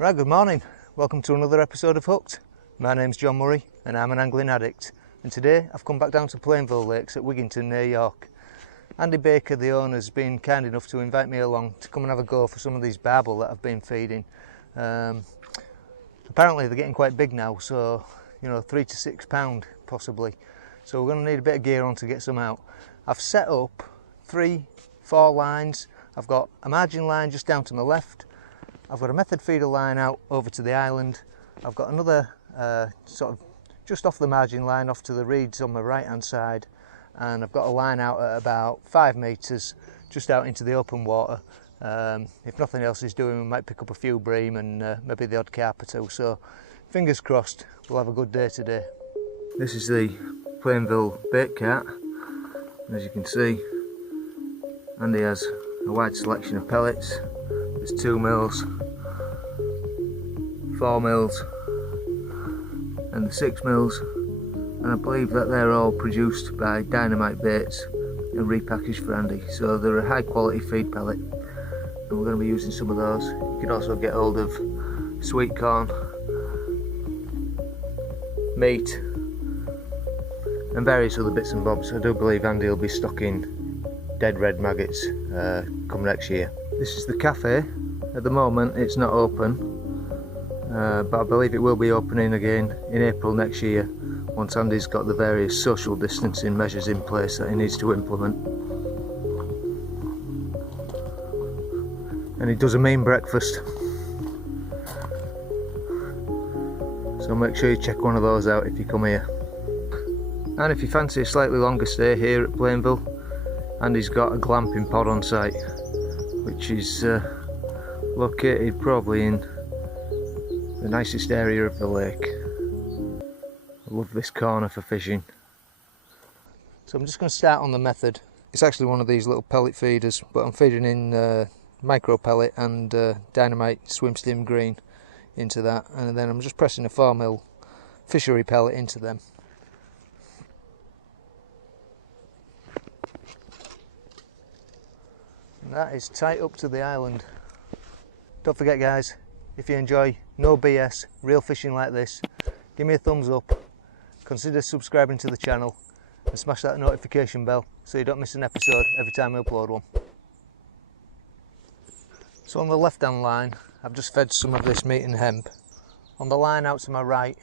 Right, good morning. Welcome to another episode of Hooked. My name's John Murray and I'm an angling addict. And today I've come back down to Plainville Lakes at Wigginton near York. Andy Baker, the owner, has been kind enough to invite me along to come and have a go for some of these barbel that I've been feeding. Apparently they're getting quite big now, so 3 to 6 pound possibly. So we're going to need a bit of gear on to get some out. I've set up 3-4 lines. I've got a margin line just down to my left. I've got a method feeder line out over to the island. I've got another sort of just off the margin line off to the reeds on my right hand side, and I've got a line out at about 5 metres just out into the open water. If nothing else is doing, we might pick up a few bream and maybe the odd carp or two, so fingers crossed we'll have a good day today. This is the Plainville bait cart. As you can see, Andy has a wide selection of pellets. There's 2 mils, 4 mils and the 6 mils, and I believe that they're all produced by Dynamite baits and repackaged for Andy, so they're a high quality feed pellet and we're going to be using some of those. You can also get hold of sweetcorn, meat and various other bits and bobs. I do believe Andy will be stocking dead red maggots come next year. This is the cafe. At the moment it's not open, but I believe it will be opening again in April next year once Andy's got the various social distancing measures in place that he needs to implement. And he does a mean breakfast, so make sure you check one of those out if you come here. And if you fancy a slightly longer stay here at Plainville, Andy's got a glamping pod on site, which is located probably in the nicest area of the lake. I love this corner for fishing. So I'm just going to start on the method. It's actually one of these little pellet feeders, but I'm feeding in micro pellet and Dynamite swim stim green into that, and then I'm just pressing a 4 mil fishery pellet into them. And that is tight up to the island. Don't forget guys, if you enjoy no BS real fishing like this, give me a thumbs up, consider subscribing to the channel and smash that notification bell so you don't miss an episode every time I upload one. So on the left hand line I've just fed some of this meat and hemp. On the line out to my right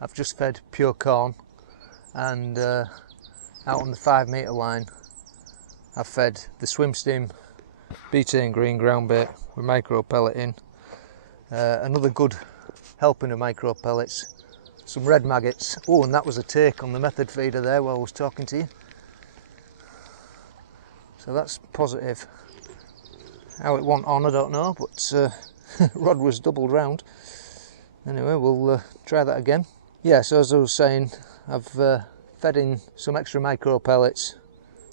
I've just fed pure corn, and out on the 5 metre line I've fed the swim stim betaine green ground bait with micro pellet in, another good helping of micro pellets, some red maggots. Oh, and that was a take on the method feeder there while I was talking to you, so that's positive. How it went on I don't know, but rod was doubled round. Anyway, we'll try that again. Yeah, so as I was saying, I've fed in some extra micro pellets,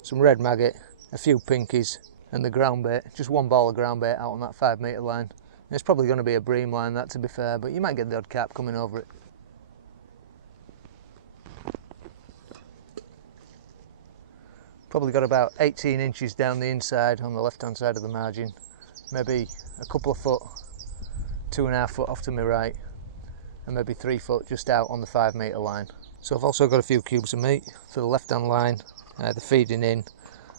some red maggot, a few pinkies and the ground bait, just 1 ball of ground bait out on that 5 metre line. And it's probably going to be a bream line, that, to be fair, but you might get the odd carp coming over it. Probably got about 18 inches down the inside on the left hand side of the margin, maybe a couple of foot, 2.5 foot off to my right, and maybe 3 foot just out on the 5 metre line. So I've also got a few cubes of meat for the left hand line, either feeding in,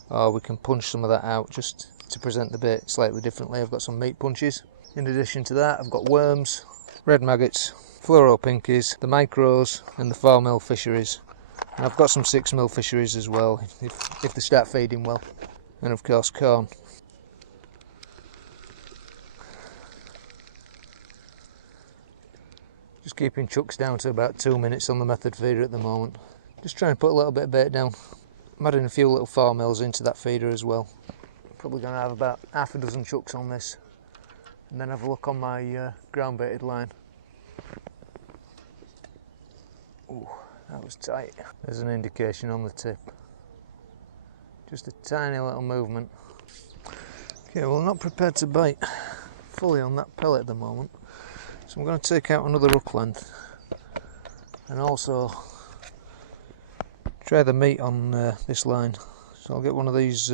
or we can punch some of that out just to present the bait slightly differently. I've got some meat punches. In addition to that I've got worms, red maggots, fluoro pinkies, the micros and the 4 mil fisheries. And I've got some 6 mil fisheries as well if they start feeding well. And of course corn. Just keeping chucks down to about 2 minutes on the method feeder at the moment. Just trying to put a little bit of bait down. I'm adding a few little 4 mils into that feeder as well. Probably going to have about half a dozen chucks on this, and then have a look on my ground baited line. Ooh, that was tight. There's an indication on the tip. Just a tiny little movement. Okay, well, I'm not prepared to bite fully on that pellet at the moment, so I'm going to take out another hook length and also try the meat on this line. So I'll get one of these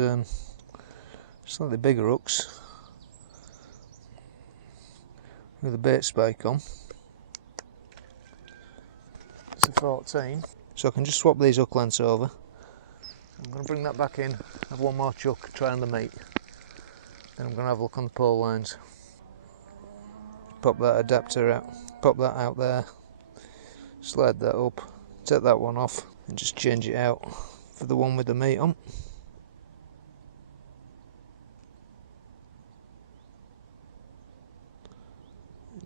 slightly bigger hooks, with a bait spike on. It's a 14. So I can just swap these hook lengths over. I'm going to bring that back in, have one more chuck, try on the meat. Then I'm going to have a look on the pole lines. Pop that adapter out, pop that out there, slide that up, take that one off and just change it out for the one with the meat on.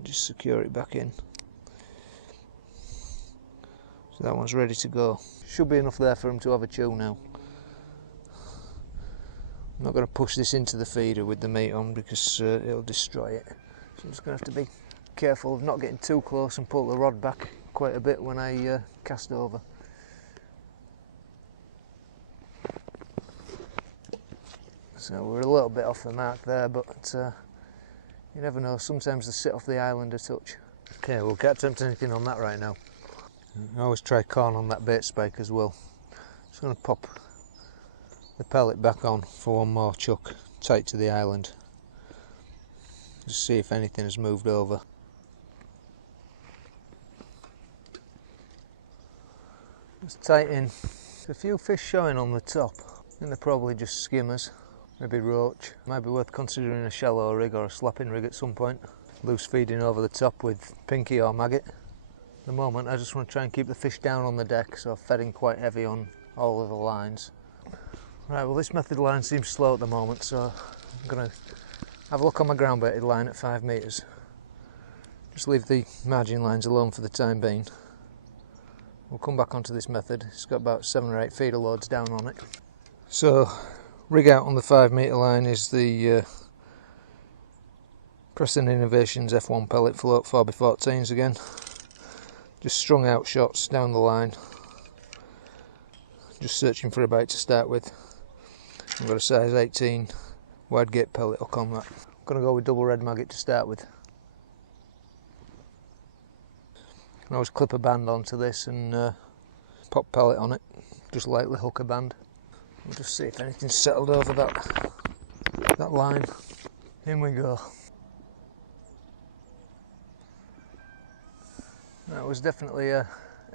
Just secure it back in. So that one's ready to go. Should be enough there for him to have a chew now. I'm not going to push this into the feeder with the meat on because it'll destroy it. So I'm just going to have to be careful of not getting too close and pull the rod back quite a bit when I cast over. So we're a little bit off the mark there, but you never know, sometimes they sit off the island a touch. Okay, we'll can't tempt anything on that right now. I always try corn on that bait spike as well. Just going to pop the pellet back on for one more chuck, tight to the island. Just see if anything has moved over. Just tight in. There's a few fish showing on the top. I think they're probably just skimmers. Maybe roach. Might be worth considering a shallow rig or a slapping rig at some point. Loose feeding over the top with pinky or maggot. At the moment I just want to try and keep the fish down on the deck, so I've fed in quite heavy on all of the lines. Right, well this method line seems slow at the moment, so I'm going to have a look on my ground baited line at 5 metres. Just leave the margin lines alone for the time being. We'll come back onto this method. It's got about 7 or 8 feeder loads down on it. So rig out on the 5 metre line is the Preston Innovations F1 pellet float 4x14s again. Just strung out shots down the line. Just searching for a bite to start with. I've got a size 18 wide gate pellet hook on that. I'm going to go with double red maggot to start with. I can always clip a band onto this and pop pellet on it. Just lightly hook a band. We'll just see if anything's settled over that line. In we go. That was definitely a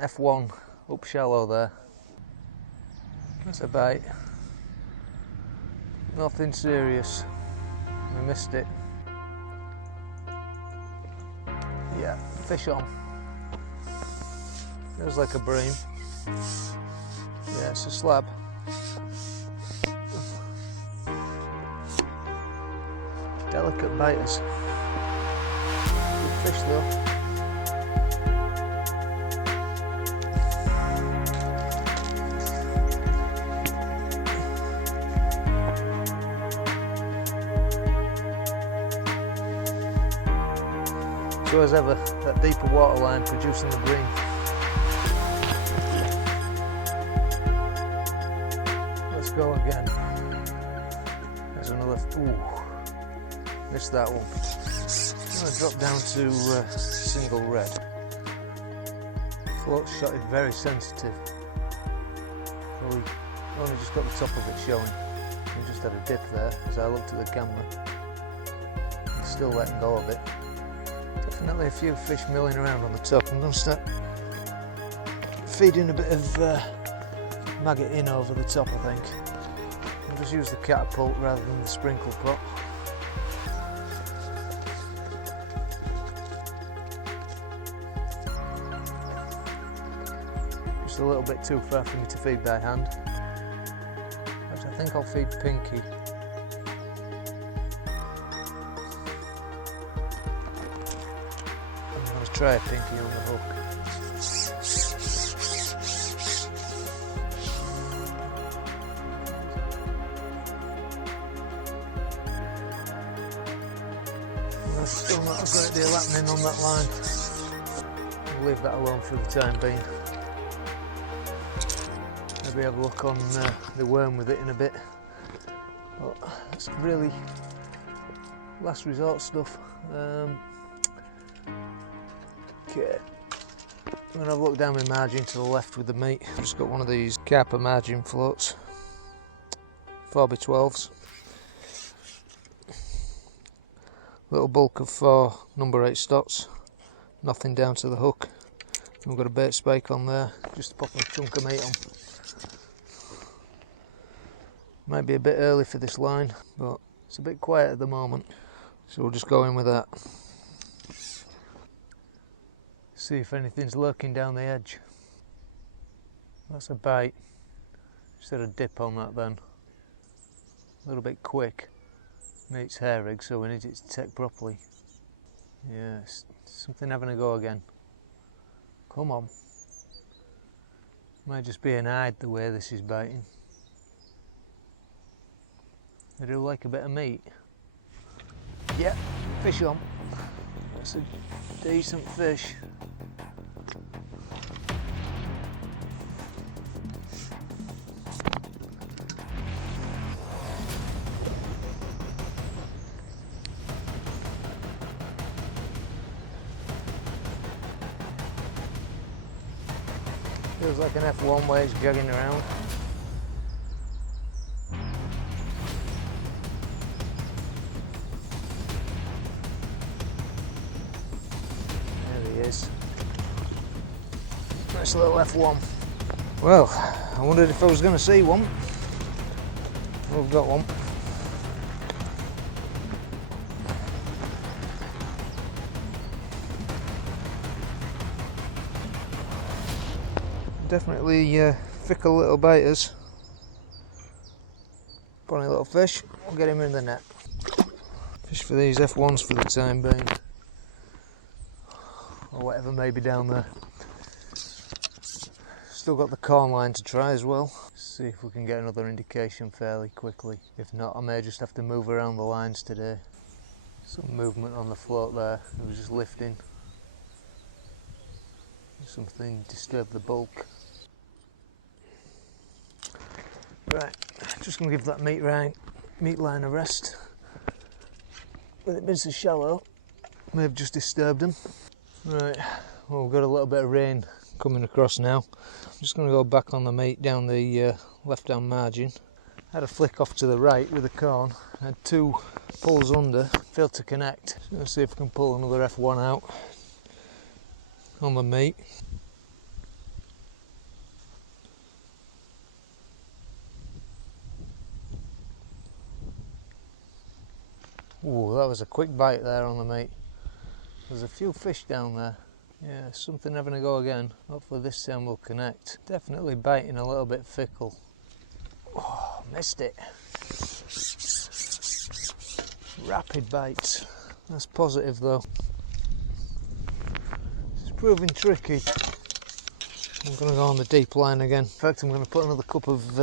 F1 up shallow there. That's a bite. Nothing serious. We missed it. Yeah, fish on. Feels like a bream. Yeah, it's a slab. Delicate biters. Good fish though. So as ever, that deeper water line producing the bream. Let's go again. There's another. Ooh, missed that one. I'm going to drop down to single red. Float shot is very sensitive. Well, we only just got the top of it showing. We just had a dip there as I looked at the camera. I'm still letting go of it. Definitely a few fish milling around on the top. I'm going to start feeding a bit of maggot in over the top, I think. I'll just use the catapult rather than the sprinkle pot. Just a little bit too far for me to feed by hand. But I think I'll feed Pinky. Try a pinky on the hook. There's still not a great deal happening on that line. I'll leave that alone for the time being. Maybe have a look on the worm with it in a bit. But that's really last resort stuff. Okay, I'm going to have a look down my margin to the left with the meat. I've just got one of these carp margin floats, 4x12s. Little bulk of 4 number 8 stots, nothing down to the hook. We've got a bait spike on there, just to pop a chunk of meat on. Might be a bit early for this line, but it's a bit quiet at the moment, so we'll just go in with that. See if anything's lurking down the edge. That's a bite. Just had a dip on that then. A little bit quick. Meat's hairig, so we need it to take properly. Yeah, something having a go again. Come on. Might just be an hide the way this is biting. They do like a bit of meat. Yeah, fish on. That's a decent fish. Feels like an F1 where it's jogging around. There he is. Nice little F1. Well, I wondered if I was going to see one. Well, we've got one. Definitely fickle little biters. Bonny little fish. We'll get him in the net. Fish for these F1s for the time being, or whatever may be down there. Still got the corn line to try as well. See if we can get another indication fairly quickly. If not, I may just have to move around the lines today. Some movement on the float there. It was just lifting. Something disturbed the bulk. Right, just going to give that meat line a rest. With it being so shallow, may have just disturbed them. Right, well, we've got a little bit of rain coming across now. I'm just going to go back on the meat down the left-hand margin. Had a flick off to the right with the corn. Had 2 pulls under, failed to connect. So let's see if we can pull another F1 out on the meat. Ooh, that was a quick bite there on the meat. There's a few fish down there. Yeah, something having a go again. Hopefully this time we'll connect. Definitely biting a little bit fickle. Oh, missed it. Rapid bites. That's positive though. It's proving tricky. I'm going to go on the deep line again. In fact, I'm going to put another cup of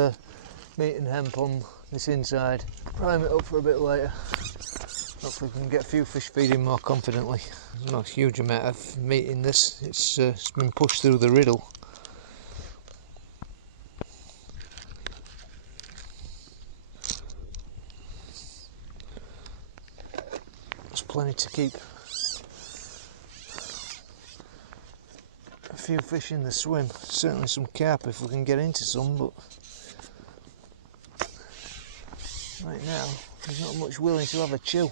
meat and hemp on this inside. Prime it up for a bit later. Hopefully we can get a few fish feeding more confidently. There's not a huge amount of meat in this. It's been pushed through the riddle. There's plenty to keep a few fish in the swim. Certainly some carp if we can get into some, but right now there's not much willing to have a chew.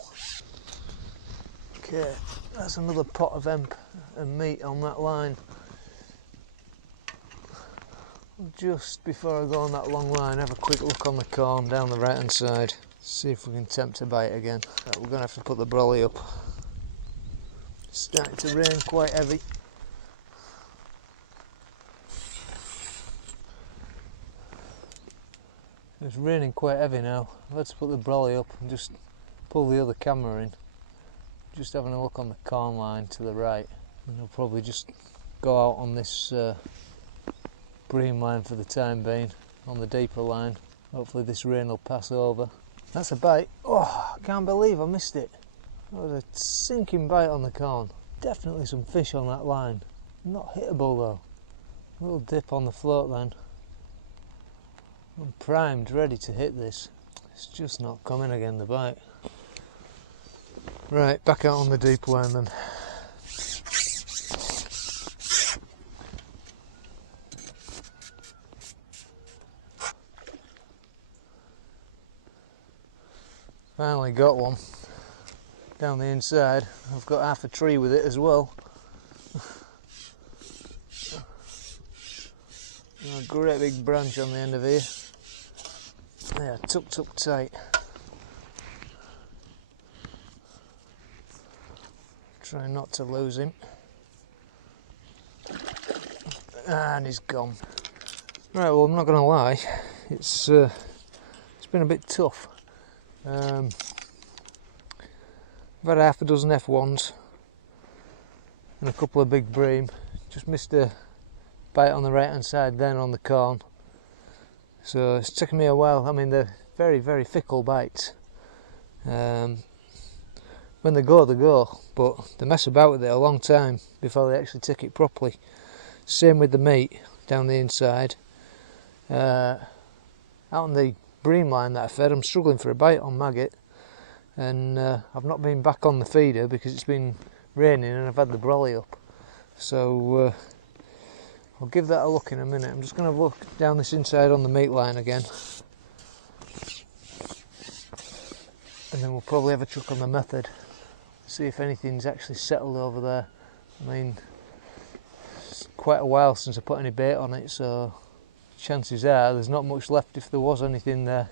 Okay, that's another pot of hemp and meat on that line. Just before I go on that long line, have a quick look on the corn down the right hand side. See if we can tempt a bite again. Right, we're going to have to put the brolly up. It's starting to rain quite heavy. It's raining quite heavy now. I've had to put the brolly up and just pull the other camera in. Just having a look on the corn line to the right, and I'll probably just go out on this bream line for the time being, on the deeper line. Hopefully this rain will pass over. That's a bite. Oh, I can't believe I missed it. That was a sinking bite on the corn. Definitely some fish on that line. Not hittable though. A little dip on the float then. I'm primed, ready to hit this. It's just not coming again, the bite. Right, back out on the deep line then. Finally got one. down the inside. I've got half a tree with it as well. A great big branch on the end of here. Yeah, tucked up tight. Try not to lose him. And he's gone. Right, well, I'm not going to lie, it's been a bit tough. I've had half a dozen F1s and a couple of big bream. Just missed a bite on the right hand side then on the corn. So it's taken me a while. I mean, they're very, very fickle bites. When they go, but they mess about with it a long time before they actually take it properly. Same with the meat down the inside. Out on the bream line that I fed, I'm struggling for a bite on maggot, and I've not been back on the feeder because it's been raining and I've had the brolly up. So I'll give that a look in a minute. I'm just going to look down this inside on the meat line again, and then we'll probably have a chuck on the method, see if anything's actually settled over there. I mean, it's quite a while since I put any bait on it, so chances are there's not much left if there was anything there.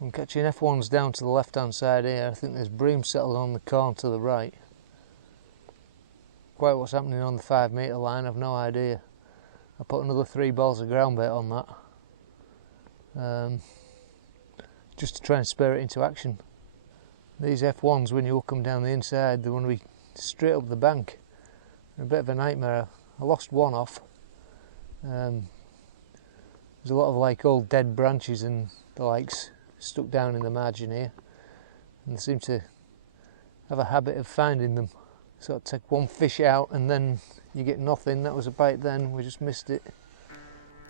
I'm catching F1s down to the left hand side here. I think there's bream settled on the corn to the right. Quite what's happening on the 5 metre line, I've no idea. I put another 3 balls of groundbait on that, just to try and spur it into action. These F1s, when you hook them down the inside, they want to be straight up the bank. They're a bit of a nightmare. I lost one off. There's a lot of like old dead branches and the likes stuck down in the margin here, and they seem to have a habit of finding them. So I'd take one fish out and then you get nothing. That was a bite then, we just missed it.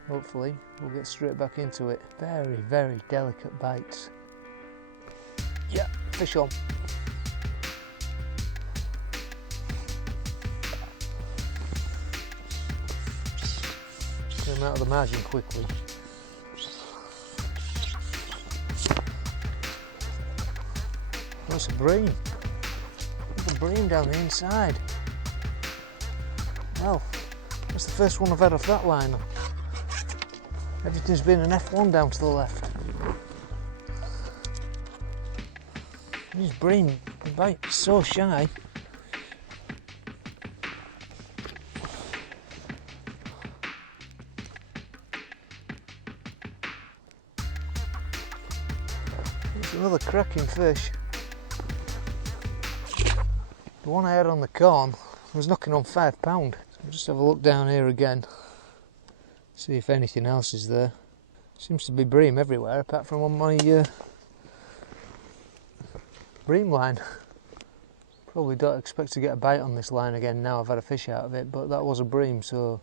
Hopefully we'll get straight back into it. Very, very delicate bites. Yeah, fish on. Get them out of the margin quickly. Oh, it's a bream. There's a bream down the inside. Well, that's the first one I've had off that line. Everything's been an F1 down to the left. These bream bite so shy. It's another cracking fish. The one I had on the corn was knocking on £5. So I'll just have a look down here again, see if anything else is there. Seems to be bream everywhere apart from on my bream line. Probably don't expect to get a bite on this line again now I've had a fish out of it, but that was a bream, so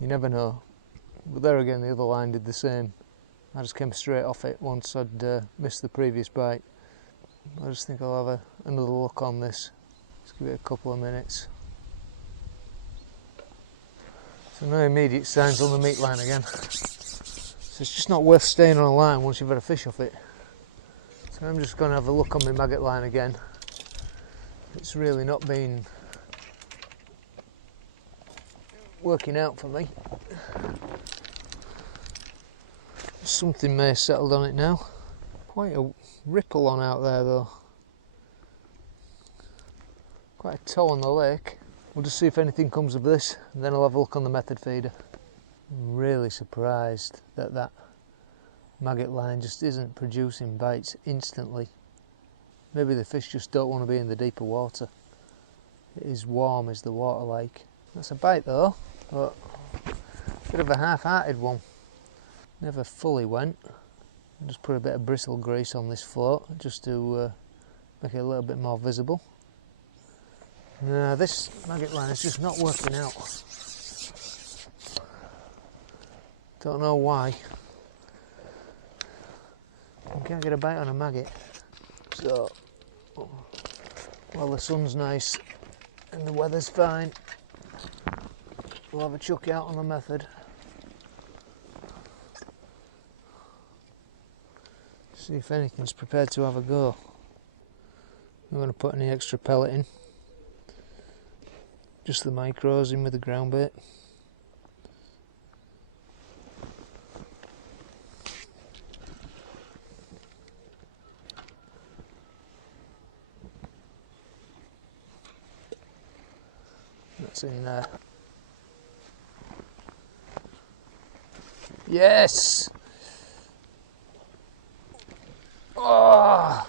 you never know. But there again, the other line did the same. I just came straight off it once I'd missed the previous bite. I just think I'll have another look on this. Let's give it a couple of minutes. So no immediate signs on the meat line again. So it's just not worth staying on a line once you've had a fish off it. So I'm just going to have a look on my maggot line again. It's really not been working out for me. Something may have settled on it now. Quite a ripple on out there though. Quite a toe on the lake. We'll just see if anything comes of this, and then I'll have a look on the method feeder. I'm really surprised that that maggot line just isn't producing bites instantly. Maybe the fish just don't want to be in the deeper water. It is warm as the water lake. That's a bite though, but a bit of a half-hearted one. Never fully went. I'll just put a bit of bristle grease on this float just to make it a little bit more visible. No, this maggot line is just not working out. Don't know why. I can't get a bite on a maggot. So, while the sun's nice and the weather's fine, we'll have a chuck out on the method. See if anything's prepared to have a go. I'm going to put any extra pellet in. Just the micros in with the ground bait. That's in there. Yes! Oh!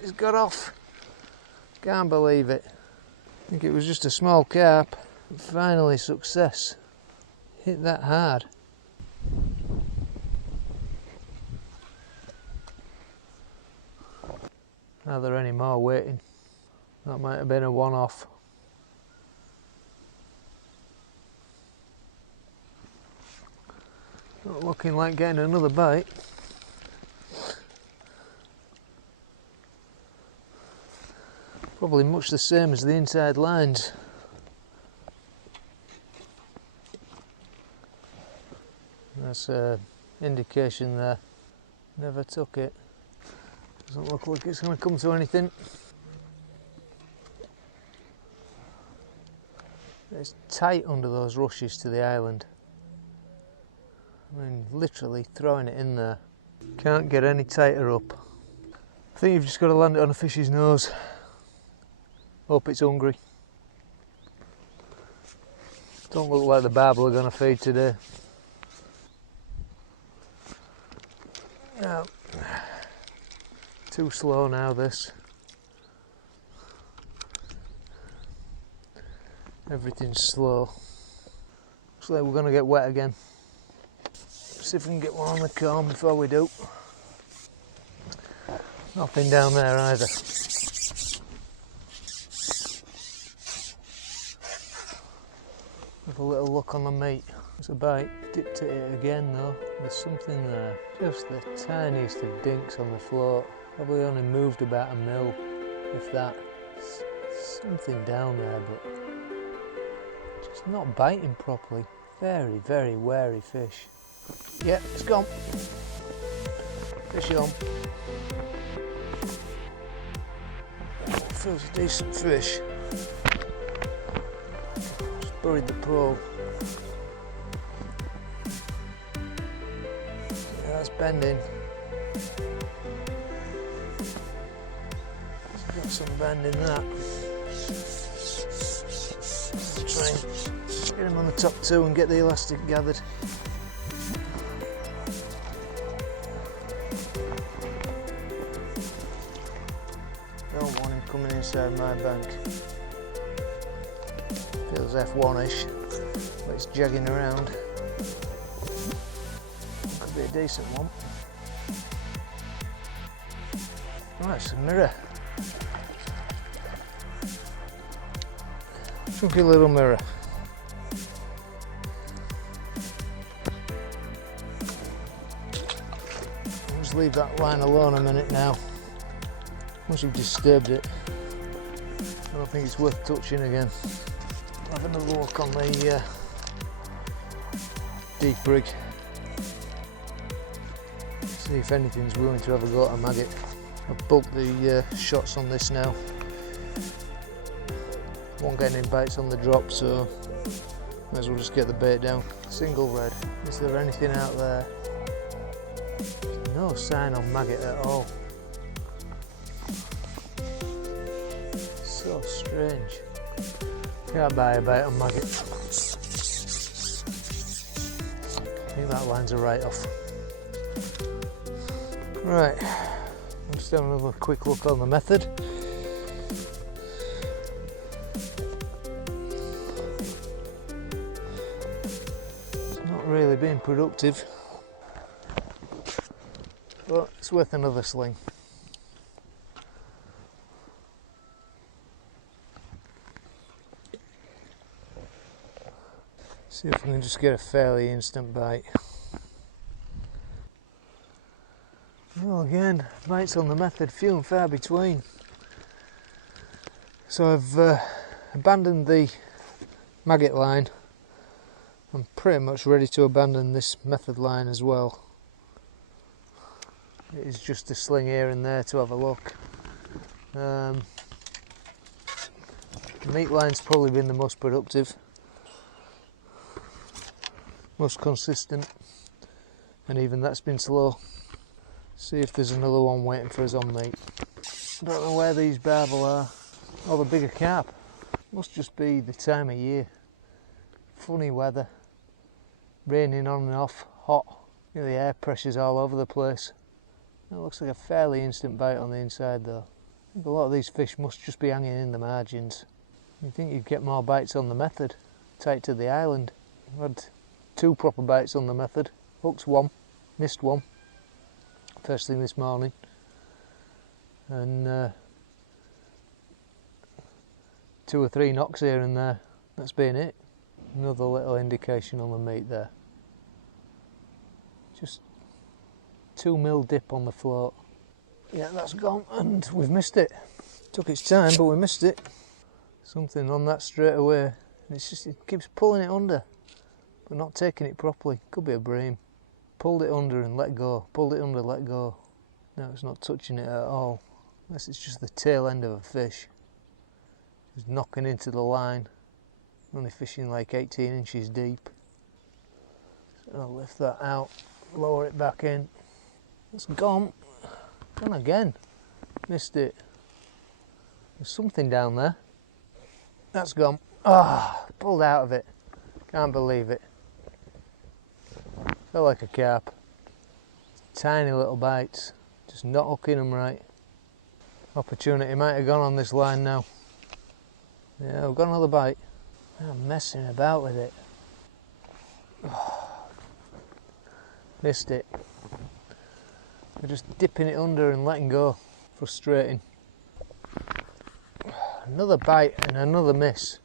He's got off. Can't believe it. I think it was just a small carp. Finally success. Hit that hard. Are there any more waiting? That might have been a one-off. Not looking like getting another bite. Probably much the same as the inside lines. That's an indication there. Never took it. Doesn't look like it's going to come to anything. It's tight under those rushes to the island. I mean, literally throwing it in there. Can't get any tighter up. I think you've just got to land it on a fish's nose. Hope it's hungry. Don't look like the barbel are going to feed today. No. Too slow now, this. Everything's slow. Looks like we're going to get wet again. See if we can get one on the comb before we do. Nothing down there either. Have a little look on the meat. There's a bite. Dipped at it again though. There's something there. Just the tiniest of dinks on the float. Probably only moved about a mil, if that. Something down there, but just not biting properly. Very, very wary fish. Yeah, it's gone. Fish on. Feels a decent fish. Just buried the probe. Yeah, that's bending. It's got some bend in that. Try and get him on the top two and get the elastic gathered. Don't want him coming inside my bank. Feels F1-ish, but it's jagging around. Could be a decent one. Oh, it's a mirror. Chunky little mirror. I'll just leave that line alone a minute now. Once you've disturbed it, I don't think it's worth touching again. I'll have another look on the deep rig. See if anything's willing to have a go at a maggot. I've bulked the shots on this now. Won't get any bites on the drop, so might as well just get the bait down. Single red. Is there anything out there? There's no sign on maggot at all. So strange. Can't buy a bite on maggot. I think that line's a write-off. Right, I'll just have another quick look on the method. It's not really been productive, but it's worth another sling. See if we can just get a fairly instant bite. Well, again, bites on the method, few and far between. So I've abandoned the maggot line. I'm pretty much ready to abandon this method line as well. It is just a sling here and there to have a look. The meat line's probably been the most productive, most consistent, and even that's been slow. See if there's another one waiting for us on meat. I don't know where these barbel are. Oh, the bigger carp. Must just be the time of year. Funny weather, raining on and off, hot. You know, the air pressure's all over the place. It looks like a fairly instant bite on the inside though. I think a lot of these fish must just be hanging in the margins. You'd think you'd get more bites on the method, tight to the island. I've had 2 proper bites on the method. Hooked one, missed one, first thing this morning. And 2 or 3 knocks here and there. That's been it. Another little indication on the meat there. Just 2 mil dip on the float. Yeah, that's gone and we've missed it. Took its time, but we missed it. Something on that straight away. It's just, it keeps pulling it under, but not taking it properly. Could be a bream. Pulled it under and let go. Pulled it under, let go. Now it's not touching it at all. Unless it's just the tail end of a fish. Just knocking into the line. Only fishing like 18 inches deep. So I'll lift that out, lower it back in. It's gone. Gone again. Missed it. There's something down there. That's gone. Ah, pulled out of it. Can't believe it. Felt like a carp. Tiny little bites. Just not hooking them right. Opportunity might have gone on this line now. Yeah, I've got another bite. I'm messing about with it. Oh, missed it. We're just dipping it under and letting go. Frustrating. Another bite and another miss.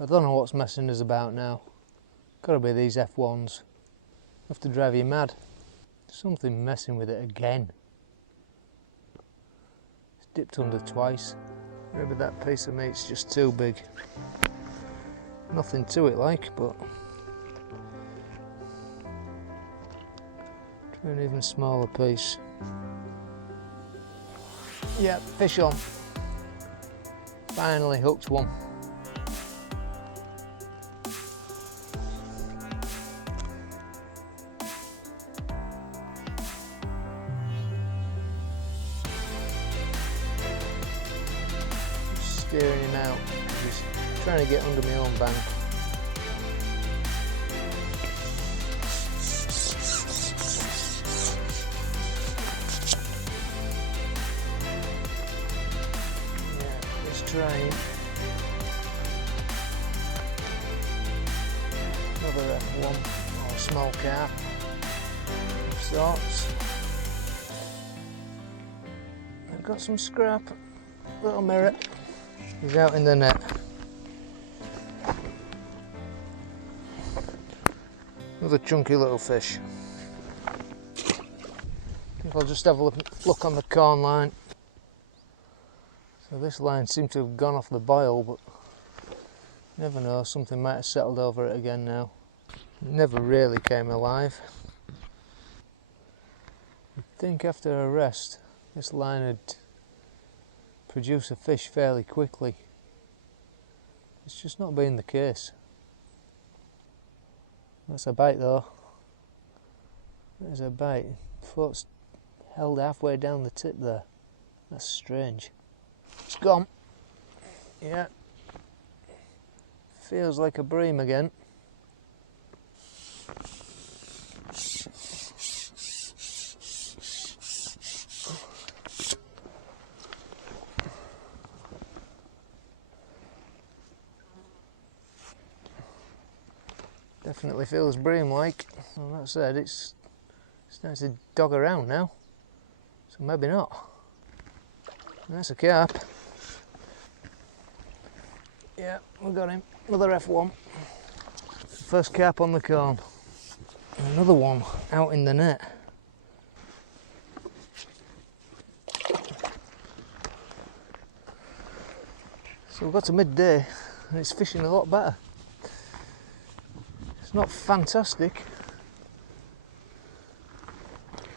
I don't know what's messing us about now. Gotta be these F1s. Have to drive you mad. Something messing with it again. It's dipped under twice. Maybe that piece of meat's just too big. Nothing to it like, but try an even smaller piece. Yeah, fish on. Finally hooked one. Steering him out, just trying to get under my own bank. Yeah, just trying. Another F1 or small carp of sorts. I've got some scrap, little mirror. He's out in the net. Another chunky little fish. I think I'll just have a look on the corn line. So this line seemed to have gone off the boil, but you never know, something might have settled over it again now. It never really came alive. I think after a rest, this line had produce a fish fairly quickly. It's just not been the case. That's a bite though. There's a bite. Float's held halfway down the tip there. That's strange. It's gone. Yeah. Feels like a bream again. Definitely feels bream-like. Well, that said, it's starting to dog around now, so maybe not. That's a carp. Yeah, we got him. Another F1. First carp on the corn. And another one out in the net. So we've got to midday and it's fishing a lot better. It's not fantastic.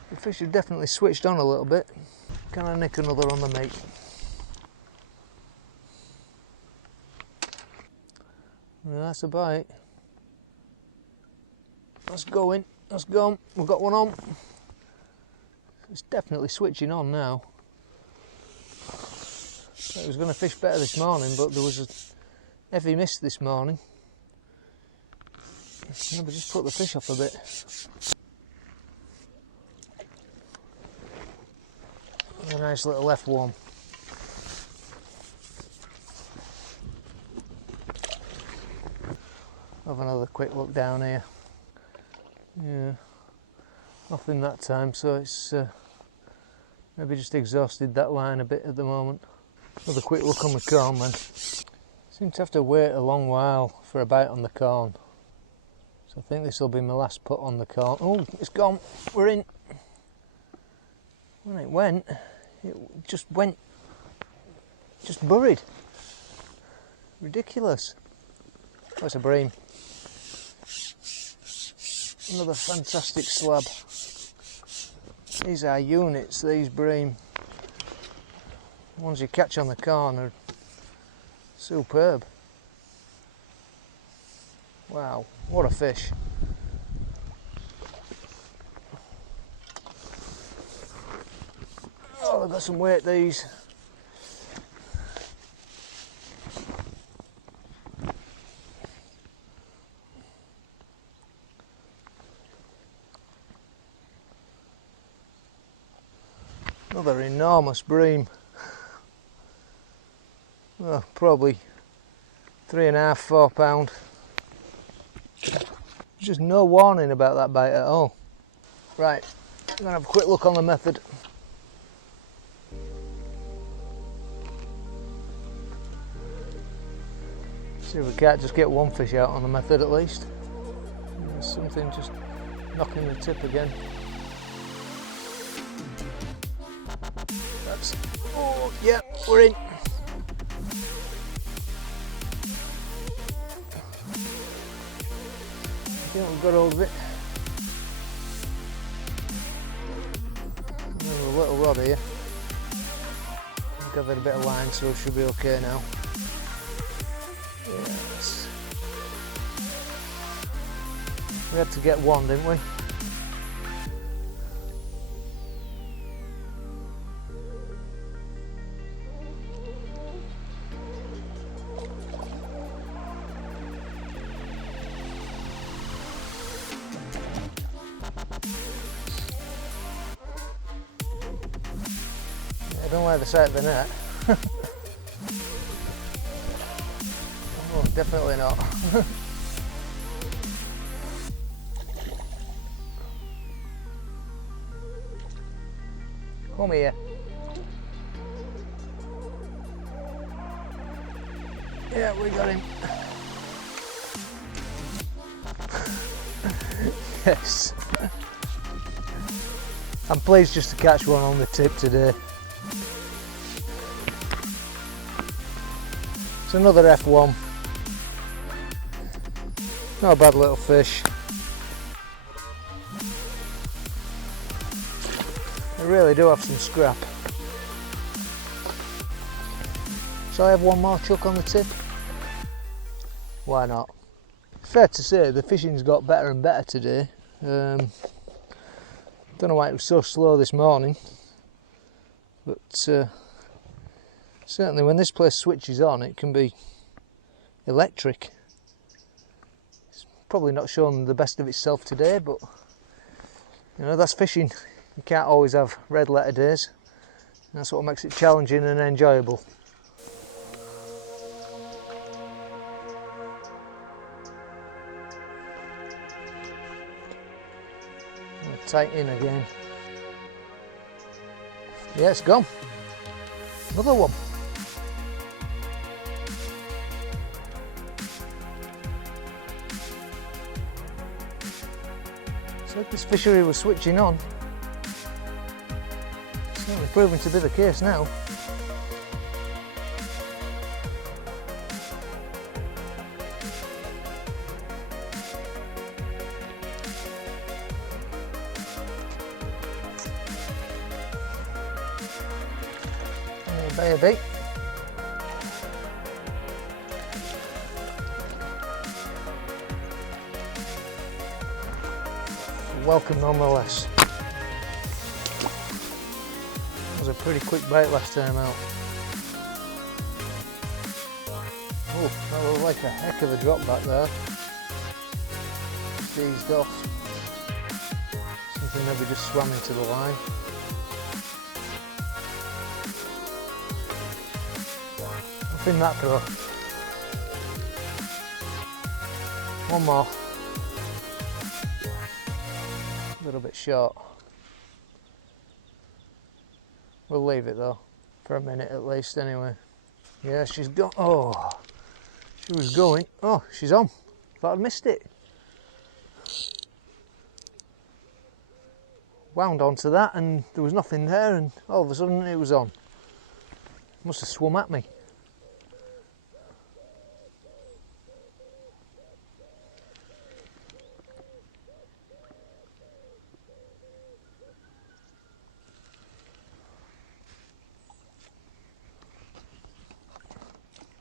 The fish have definitely switched on a little bit. Can I nick another on the meat? Yeah, that's a bite. That's going, that's gone. We've got one on. It's definitely switching on now. I was going to fish better this morning, but there was a heavy mist this morning. Maybe just put the fish off a bit. A nice little F1. Have another quick look down here. Yeah, nothing that time, so it's maybe just exhausted that line a bit at the moment. Another quick look on the corn then. Seem to have to wait a long while for a bite on the corn. So I think this will be my last put on the corn. Oh, it's gone. We're in. When it went just buried. Ridiculous. That's a bream. Another fantastic slab. These are units, these bream. The ones you catch on the corn are superb. Wow, what a fish. Oh, they've got some weight, these. Another enormous bream. Oh, probably 3.5, 4 pound. Just no warning about that bite at all. Right, I'm gonna have a quick look on the method. See if we can't just get one fish out on the method at least. There's something just knocking the tip again. That's, oh yeah, we're in. I think we've got hold of it. Another little rod here. Gathered a bit of line, so it should be okay now. Yes. We had to get one, didn't we? I don't like the sight of the net. Oh, definitely not. Come here. Yeah, we got him. Yes. I'm pleased just to catch one on the tip today. It's another F1. Not a bad little fish. They really do have some scrap. Shall I have one more chuck on the tip? Why not? Fair to say the fishing's got better and better today. Don't know why it was so slow this morning, but certainly when this place switches on it can be electric. It's probably not shown the best of itself today, but you know, that's fishing. You can't always have red letter days. That's what makes it challenging and enjoyable. Tight in again. Yeah, it's gone. Another one. So if this fishery was switching on, it's certainly proving to be the case now. Baby. welcome nonetheless. That was a pretty quick bite last time out. Oh, that looked like a heck of a drop back there. Eased off. Something maybe just swam into the line. Nothing that throw. One more. A little bit short. We'll leave it though, for a minute at least anyway. Yeah, she's gone. Oh, she was going. Oh, she's on. Thought I'd missed it. Wound onto that and there was nothing there, and all of a sudden it was on. Must have swum at me.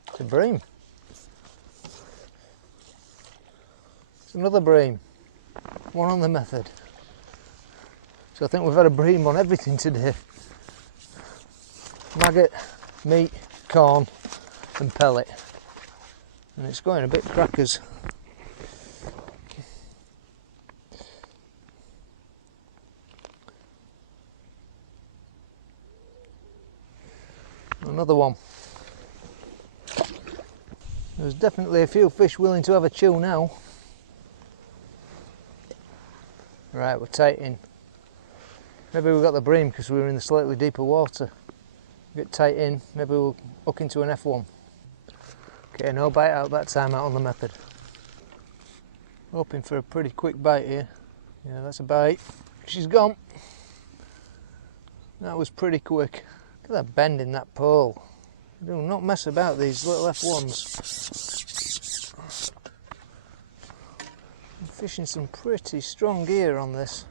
It's a bream. It's another bream. One on the method. So I think we've had a bream on everything today. Maggot, meat, corn and pellet. And it's going a bit crackers. Another one. There's definitely a few fish willing to have a chew now. Right, we're tight in. Maybe we got the bream because we were in the slightly deeper water. Get tight in, maybe we'll hook into an F1. Okay, no bite out that time out on the method. Hoping for a pretty quick bite here. Yeah, that's a bite. She's gone. That was pretty quick. Look at that bend in that pole. Do not mess about these little F1s. I'm fishing some pretty strong gear on this.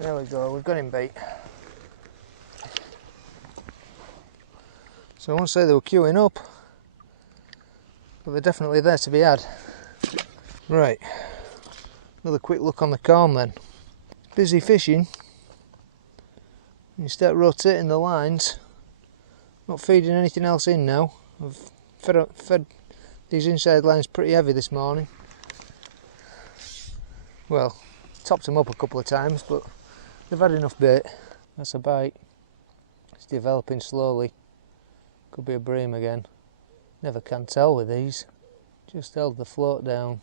There we go, we've got him beat. So I won't say they were queuing up, but they're definitely there to be had. Right, another quick look on the corn then. Busy fishing. You start rotating the lines. Not feeding anything else in now. I've fed these inside lines pretty heavy this morning. Well, topped them up a couple of times, but they've had enough bait. That's a bite. It's developing slowly. Could be a bream again. Never can tell with these. Just held the float down.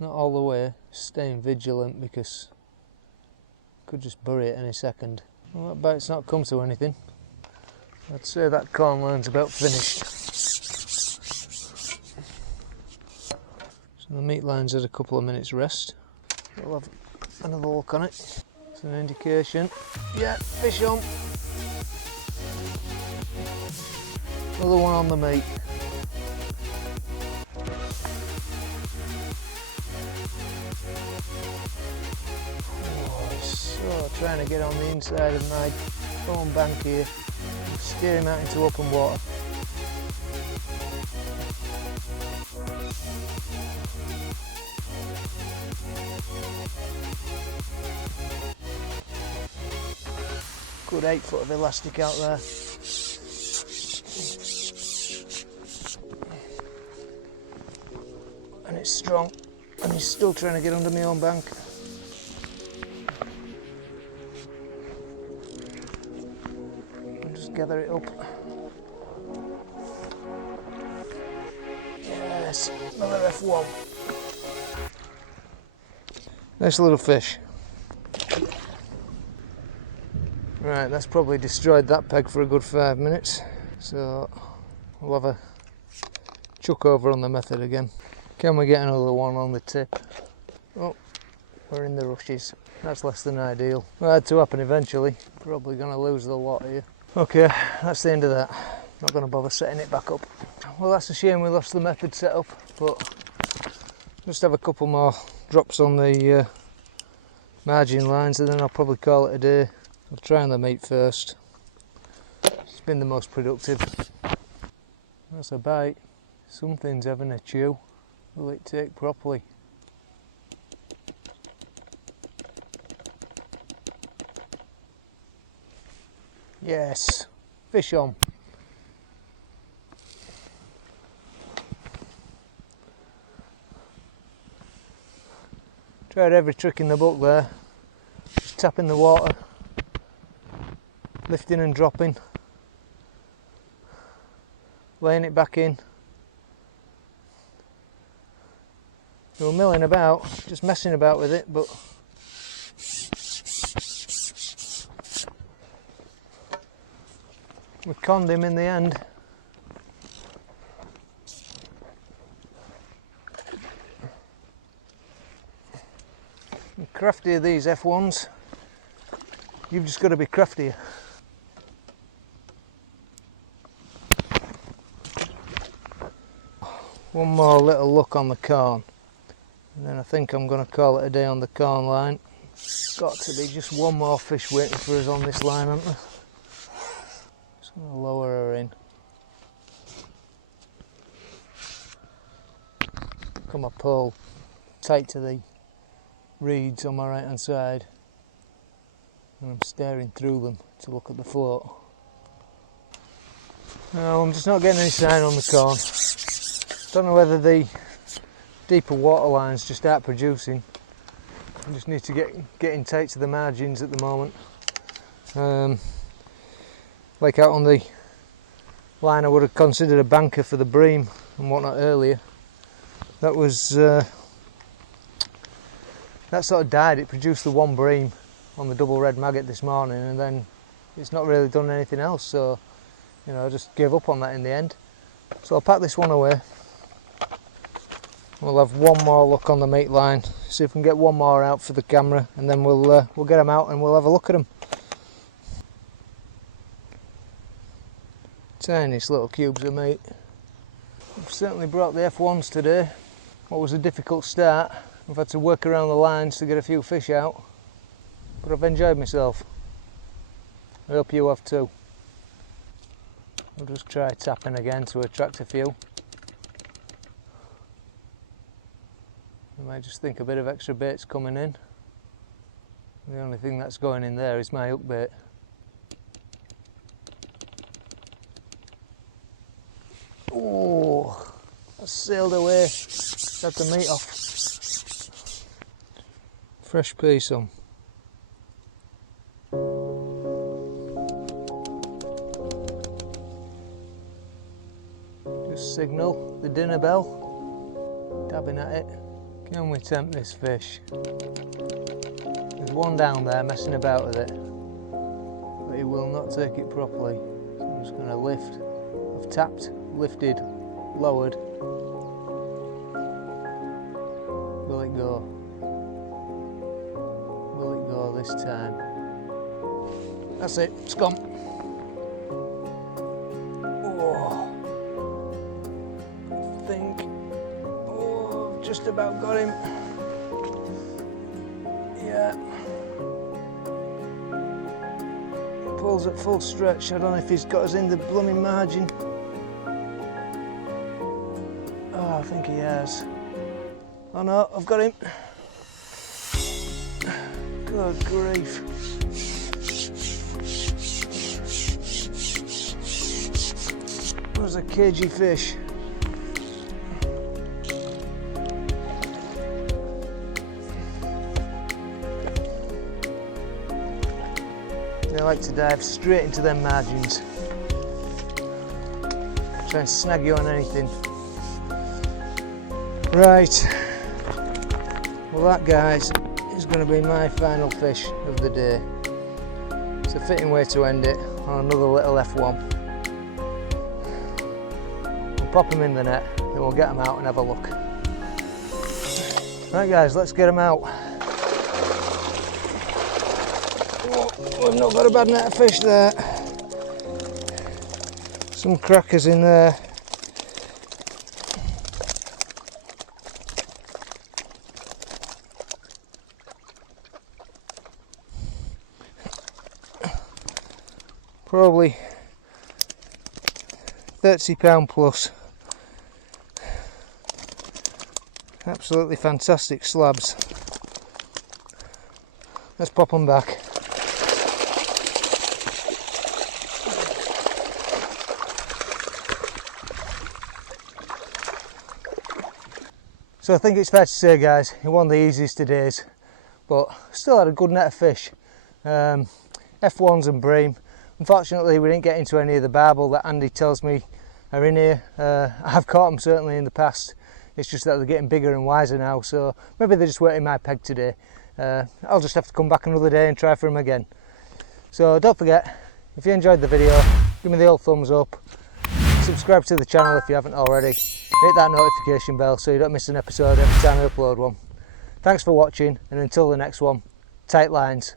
Not all the way. Staying vigilant because could just bury it any second. Well, that bite's not come to anything. I'd say that corn line's about finished. So the meat line's had a couple of minutes rest. We'll have another look on it. It's an indication. Yeah, fish on. Another one on the meat. Oh, he's so trying to get on the inside of my bone bank here. Steer him out into open water. Good 8 foot of elastic out there. And it's strong, and he's still trying to get under my own bank. I'll just gather it up. Yes, another F1. Nice little fish. Right, that's probably destroyed that peg for a good 5 minutes. So we'll have a chuck over on the method again. Can we get another one on the tip? Oh, we're in the rushes. That's less than ideal. Well, that had to happen eventually. Probably going to lose the lot here. Okay, that's the end of that. Not going to bother setting it back up. Well, that's a shame we lost the method setup, but just have a couple more drops on the margin lines and then I'll probably call it a day. I'll try on the meat first. been the most productive. That's a bite. Something's having a chew. Will it take properly? Yes, fish on. Tried every trick in the book there. Just tapping the water, lifting and dropping, laying it back in. We were milling about, just messing about with it, but we conned him in the end. The craftier these F1s, you've just got to be craftier. One more little look on the corn, and then I think I'm going to call it a day on the corn line. Got to be just one more fish waiting for us on this line, haven't there? Just going to lower her in. Got my pole tight to the reeds on my right hand side, and I'm staring through them to look at the float. No, I'm just not getting any sign on the corn. Don't know whether the deeper water lines just aren't producing. I just need to get in tight to the margins at the moment. Like out on the line I would have considered a banker for the bream and whatnot earlier. That was that sort of died. It produced the one bream on the double red maggot this morning, and then it's not really done anything else, so you know, I just gave up on that in the end. So I'll pack this one away. We'll have one more look on the meat line, see if we can get one more out for the camera, and then we'll get them out and we'll have a look at them. Tiniest little cubes of meat. We've certainly brought the F1s today. What was a difficult start. I've had to work around the lines to get a few fish out, but I've enjoyed myself. I hope you have too. We'll just try tapping again to attract a few. I might just think a bit of extra bait's coming in. The only thing that's going in there is my hook bait. Oh, that sailed away. Had the meat off. Fresh piece on. Just signal the dinner bell. Dabbing at it. Can we tempt this fish? There's one down there messing about with it, but he will not take it properly. So I'm just going to lift. I've tapped, lifted, lowered. Will it go? Will it go this time? That's it, it's gone. Oh, I think, oh, just about got him. Yeah. Pulls at full stretch. I don't know if he's got us in the blooming margin. Oh, I think he has. Oh no, I've got him. Good grief. That was a cagey fish. They like to dive straight into them margins. Try and snag you on anything. Right. Well, that, guys, is going to be my final fish of the day. It's a fitting way to end it on another little F1. We'll pop them in the net, then we'll get them out and have a look. Right, guys, let's get them out. Oh, we've not got a bad net of fish there. Some crackers in there. Probably £30 plus. Absolutely fantastic slabs. Let's pop them back. So I think it's fair to say, guys, it wasn't the easiest of days, but still had a good net of fish. F1s and bream. Unfortunately, we didn't get into any of the barbel that Andy tells me are in here. I've caught them certainly in the past. It's just that they're getting bigger and wiser now, so maybe they're just wetting my peg today. I'll just have to come back another day and try for them again. So don't forget, if you enjoyed the video, give me the old thumbs up. Subscribe to the channel if you haven't already. Hit that notification bell so you don't miss an episode every time I upload one. Thanks for watching, and until the next one, tight lines.